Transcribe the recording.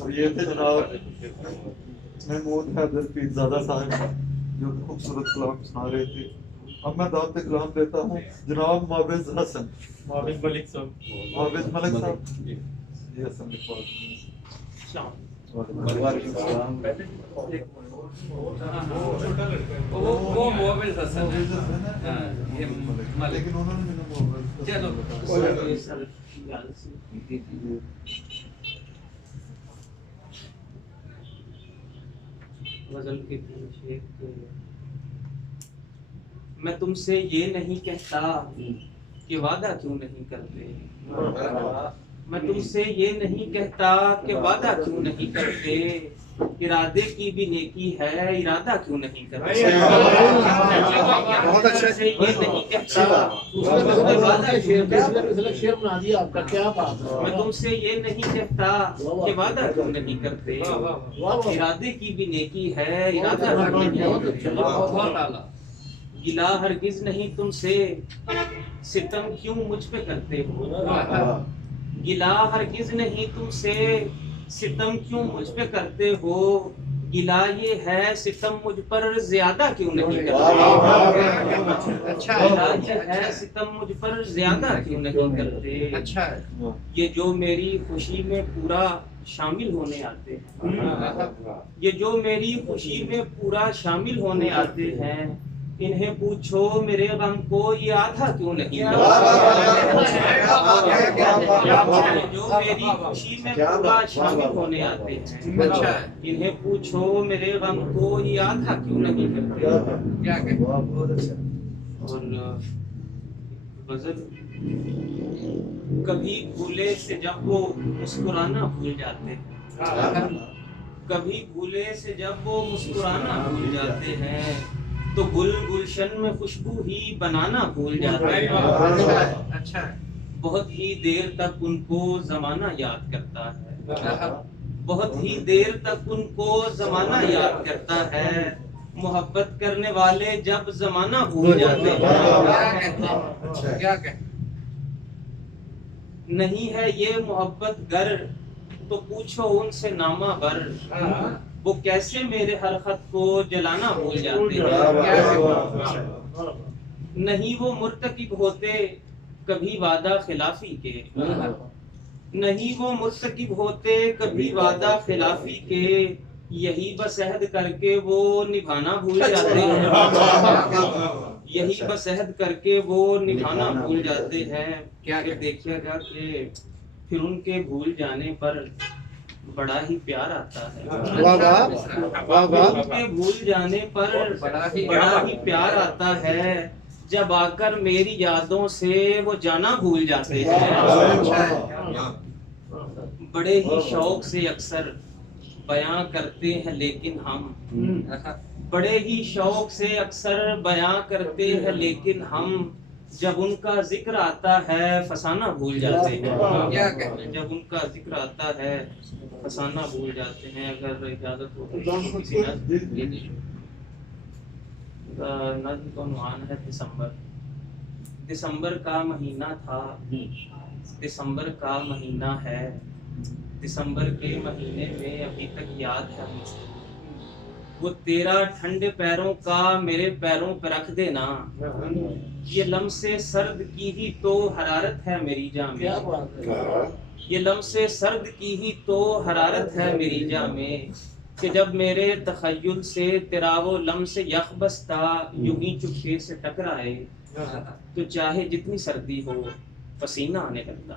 اور یہ تھے جناب محمود حیدر پیرزادہ صاحب جو خوبصورت کلام سنا رہے تھے. اب میں دعوت کلام دیتا ہوں جناب معوذ حسن. معوذ ملک صاحب. معوذ ملک صاحب جی حسن لکھوا دیں. وعلیکم السلام. وہ معوذ حسن ہے. لیکن انہوں نے معوذ چلو غزل کے پیچھے میں تم سے یہ نہیں کہتا کہ وعدہ کیوں نہیں کرتے. میں تم سے یہ نہیں کہتا کہ وعدہ کیوں نہیں کرتے. ارادے کی بھی نیکی ہے ارادہ کیوں نہیں کرتے. بہت اچھا. یہ نہیں کہتا میں تم سے یہ نہیں کہتا کہ وعدہ کیوں نہیں کرتے. ارادے کی بھی نیکی ہے ارادہ کیوں نہیں کرتے. گلا ہرگز نہیں تم سے ستم کیوں مجھ پہ کرتے ہو. گلا ہرگز نہیں تم سے ستم کیوں مجھ پہ کرتے ہو. گلا یہ ہے ستم مجھ پر زیادہ کیوں نہیں کرتے. گلا یہ ہے ستم مجھ پر زیادہ کیوں نہیں کرتے. یہ جو میری خوشی میں پورا شامل ہونے آتے ہیں. یہ جو میری خوشی میں پورا شامل ہونے آتے ہیں. انہیں پوچھو میرے غم کو یہ آدھا کیوں نہیں جو میری خوشی میں پورا شامل ہونے آتے ہیں. انہیں پوچھو میرے غم کو یہ آدھا کیوں نہیں کرتے. اور غزل کبھی بھولے سے جب وہ مسکرانا بھول جاتے ہیں. کبھی بھولے سے جب وہ مسکرانا بھول جاتے ہیں تو گل گلشن میں خوشبو ہی بنانا بھول جاتے ہیں. بہت ہی دیر تک ان کو زمانہ یاد کرتا ہے. بہت ہی دیر تک ان کو زمانہ یاد کرتا ہے. محبت کرنے والے جب زمانہ بھول جاتے ہیں. نہیں ہے یہ محبت گر تو پوچھو ان سے نامہ بر. وہ کیسے میرے ہر خط کو جلانا بھول جاتے ہیں. نہیں وہ مرتکب ہوتے کبھی وعدہ خلافی کے. نہیں وہ مرتکب ہوتے کبھی وعدہ خلافی کے. یہی بس عہد کر کے وہ نبھانا بھول جاتے ہیں. یہی بس عہد کر کے وہ نبھانا بھول جاتے ہیں. کیا دیکھا جا کہ پھر ان کے بھول جانے پر بڑا ہی پیار آتا ہے. ان کے بھول جانے پر بڑا ہی پیار آتا ہے. جب آ کر میری یادوں سے وہ جانا بھول جاتے ہیں. بڑے ہی شوق سے اکثر بیاں کرتے ہیں لیکن ہم. بڑے ہی شوق سے اکثر بیاں کرتے ہیں لیکن ہم. جب ان کا ذکر آتا ہے فسانہ بھول جاتے ہیں. جب ان کا ذکر آتا ہے فسانہ بھول جاتے ہیں. اگر اجازت ہو تو کسی نظم کا عنوان ہے دسمبر. دسمبر کا مہینہ تھا دسمبر کا مہینہ ہے. دسمبر کے مہینے میں ابھی تک یاد ہے مجھے وہ تیرا ٹھنڈے پیروں کا میرے پیروں پہ رکھ دینا. یہ لمس سرد کی ہی تو حرارت ہے میری جاں میں. یہ لمس سرد کی ہی تو حرارت ہے میری جاں میں. کہ جب میرے تخیل سے تیرا وہ لمس یخ بستہ یوں ہی چپکے سے ٹکرائے تو چاہے جتنی سردی ہو پسینہ آنے لگتا.